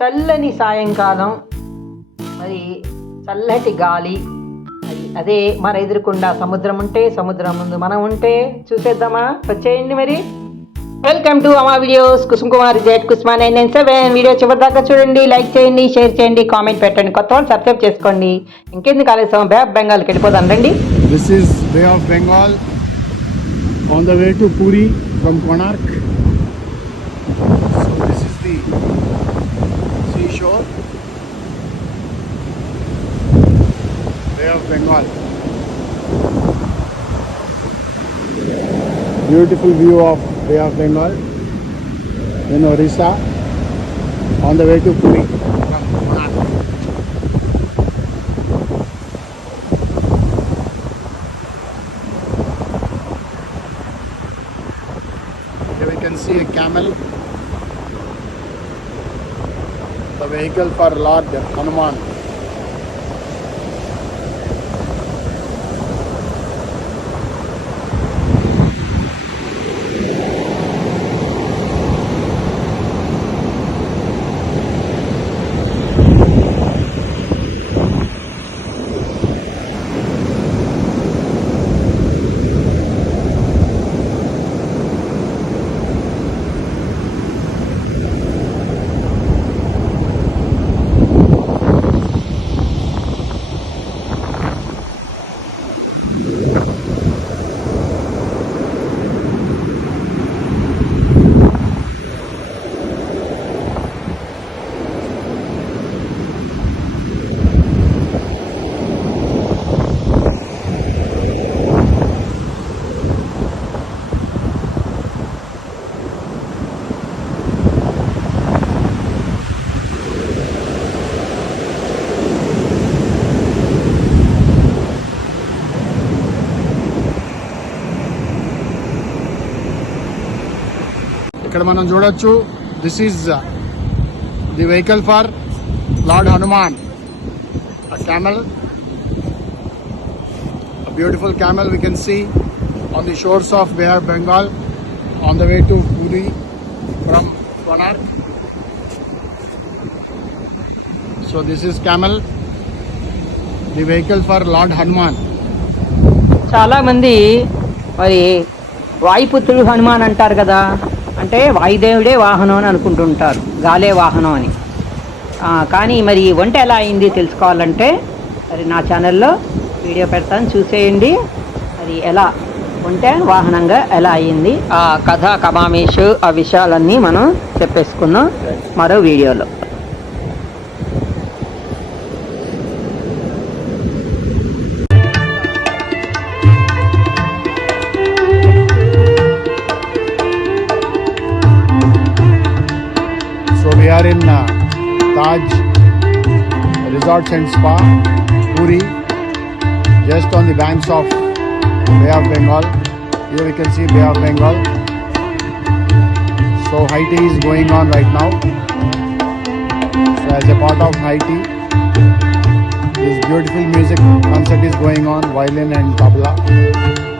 చల్లని సాయంకాలం. మరి చల్లటి గాలి. అదే మన ఎదురుకుండా సముద్రం ఉంటే సముద్రం ముందు మనం ఉంటే చూసేద్దామా? వచ్చేయండి మరి. Welcome to Ama videos Kusum Kumar jet Kusma nine nine seven video చివరి దాకా చూడండి లైక్ చేయండి షేర్ చేయండి కామెంట్ పెట్టండి. కొత్త వాళ్ళు సబ్స్క్రైబ్ చేసుకోండి. ఇంకెందుకు ఆలస్యం? బ్యాక్ బెంగాల్కి వెళ్ళిపోదాం రండి. This is bay of Bengal on the way to Puri from Konark. Bengal. Beautiful view of Bay of Bengal in Orissa on the way to Konark. Here we can see a camel. The vehicle for Lord Hanuman. ఇక్కడ మనం చూడొచ్చు. This is the vehicle for lord Hanuman camel beautiful camel we can see on the shores of bay Bengal on the way to Puri from Konark so this is camel the vehicle for lord Hanuman చాలా మంది మరి వాయుపుత్రుడు హనుమాన్ అంటారు కదా. అంటే వాయుదేవుడే వాహనం అని అనుకుంటుంటారు. గాలే వాహనం అని. కానీ మరి ఈ వంట ఎలా అయింది తెలుసుకోవాలంటే మరి నా ఛానల్లో వీడియో పెడతాను చూసేయండి. మరి ఎలా వంట వాహనంగా ఎలా అయ్యింది ఆ కథ కమామేషు ఆ విషయాలన్నీ మనం చెప్పేసుకున్నాం మరో వీడియోలో. Are in uh, Taj Resorts and Spa, Puri, just on the banks of Bay of Bengal. Here we can see Bay of Bengal. So high tea is going on right now. So as a part of high tea, this beautiful music concert is going on, violin and tabla.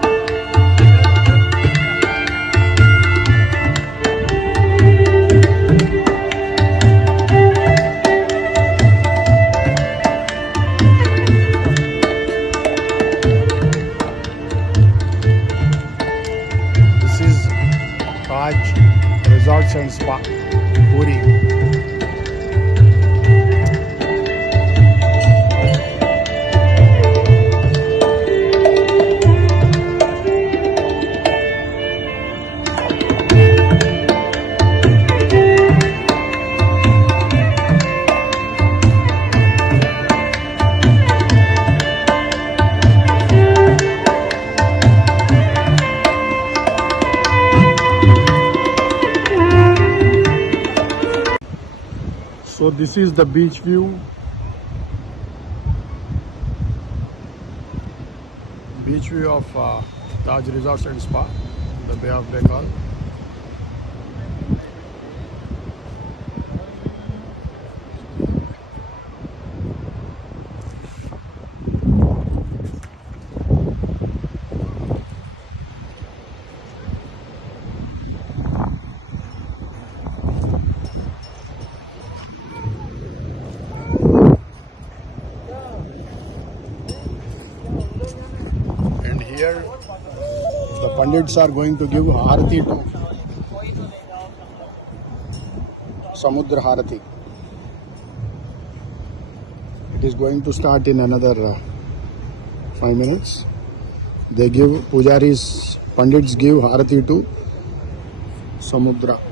So this is the beach view. Beach view of uh, Taj Resorts and Spa, the Bay of Bengal. Here, the Pandits are going to give Harati to Samudra Harati. It is going to start in another uh, five minutes. They give pujaris, Pandits give Harati to Samudra.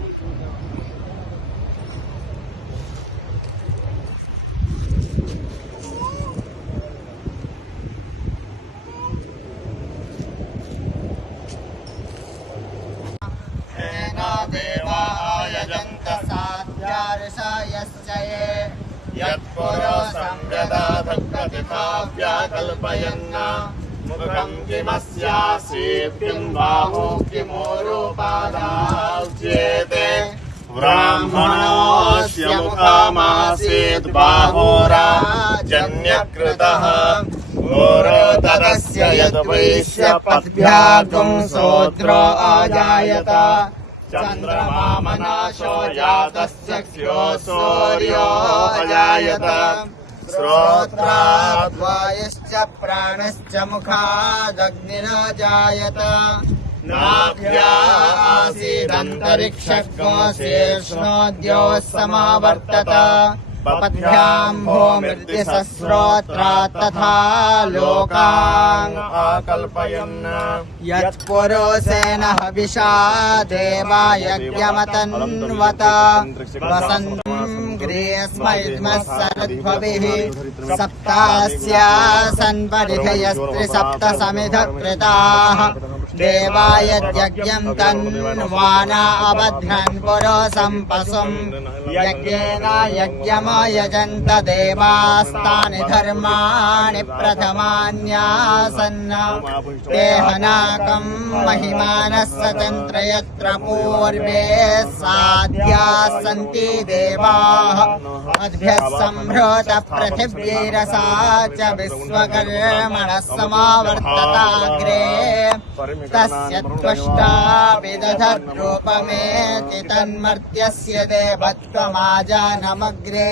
यत्पुरोऽसं व्यदाभक्ततिभाव्याकल्पयन् मुखं किमस्यासीत् किं बाहो किमोरूपादाच्येते ब्राह्मणोऽस्य मुखमासीत् यद्वैश्य पद्भ्यागुं सोद्रो अजायत चन्द्रमामनाशो जातस्य क्षो सूर्यो अजायत। श्रोत्रात् वायुश्च प्राणश्च मुखादग्निरजायत नाभ्या आसीदन्तरिक्षको शीर्ष्णोद्योः समावर्तत पद्भ्याम् तथा लोकान् आकल्पयन्। यत्पुरोषेण हविषा देवा यज्ञमतन्वत। वसन्तम् ग्रीष्मयुज्मः शरद्भविः सप्तास्यासन् परिधयस्त्रिसप्त समिध कृताः देवा यज्ञम् तन्वाना अबध्नन् पुरोषम् पशुम् यज्ञेन यज्ञमयजन्त देवास्तानि धर्माणि प्रथमान्यासन् ते हनाकम् महिमानः सचन्त्र यत्र पूर्वे साध्याः सन्ति देवाः। अद्भ्यः सम्भृत पृथिव्यैरसा च विश्वकर्मणः समावर्तताग्रे तस्य त्वष्टा विदधद्रूपमेति तन्मर्त्यस्य देवत्वमाजानमग्रे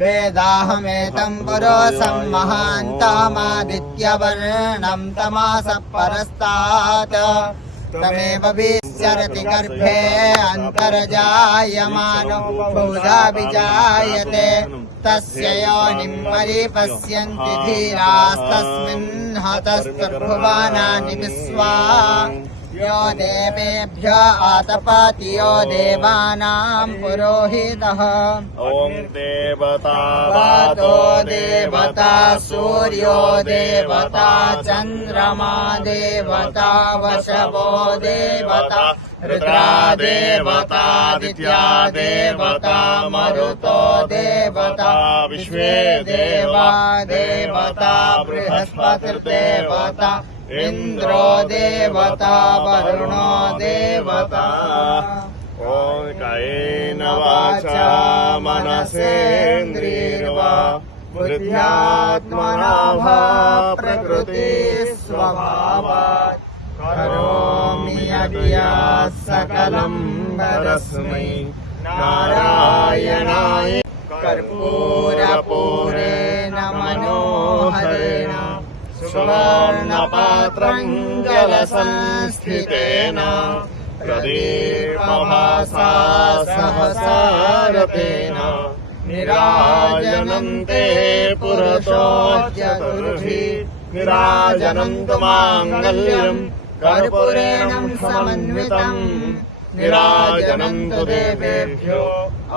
वेदाहमेतम् पुरोऽसम् महान्तामादित्यवर्णम् तमासः परस्तात् तमेव विचरति गर्भे अन्तर्जायमानो बहुधा विजायते। तस्य योनिम् परिपश्यन्ति धीरास्तस्मिन् हतस्तर्भुवानानि विश्वा। यो देवेभ्य आतपति यो देवानाम् पुरोहितः। ॐ देवता वातो देवता सूर्यो देवता चन्द्रमा देवता वशवो देवता रुद्रा देवतादित्या देवता मरुतो देवता विश्वे देवा देवता बृहस्पतिर्देवता देवता वरुणो देवता ॐ कायेन वाचा मनसेन्द्रियर्वा बुद्ध्यात्मना वा प्रकृति स्वभावात् करोमि यज्ञात् सकलम् वरस्मै। नारायणाय कर्पूरपूरेण मनोहरेण सुवर्णपात्रम् जलसंस्थितेन प्रवे सहसारथेन निराजनन्ते पुरतो चतुर्भि निराजनम् माङ्गल्यम्। कर्पूरेण समन्वितम् निराजनम् तु देवेभ्यो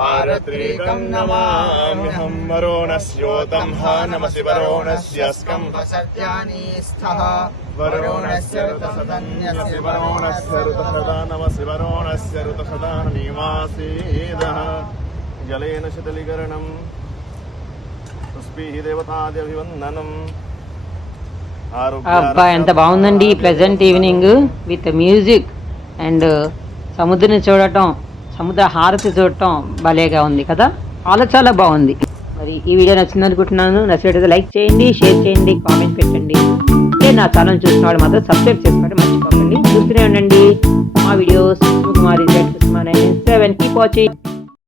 आरत्रिकम् नमाम्यहम् वरुणस्योतम् ह नमसि वरुणस्य स्कम्भ सत्यानि स्थः वरुणस्य ऋतसदन्यस्य वरुणस्य ऋतसदा नमसि वरुणस्य ऋतसदा निवासीदः। जलेन शितलीकरणम् पुष्पैः देवताद्यभिवन्दनम् అబ్బా ఎంత బాగుందండి pleasant evening with music and సముద్రం చూడటం సముద్ర హారతి చూడటం భలేగా ఉంది కదా? చాలా చాలా బాగుంది. మరి ఈ వీడియో నచ్చింది అనుకుంటున్నాను. నచ్చినట్లయితే లైక్ చేయండి షేర్ చేయండి కామెంట్ పెట్టండి. అంటే నా ఛానల్ చూసిన వాళ్ళు మాత్రం సబ్స్క్రైబ్ చేసుకోవడం మర్చిపోకండి. చూస్తూనే ఉండండి. మా videos Kumari seven. Keep watching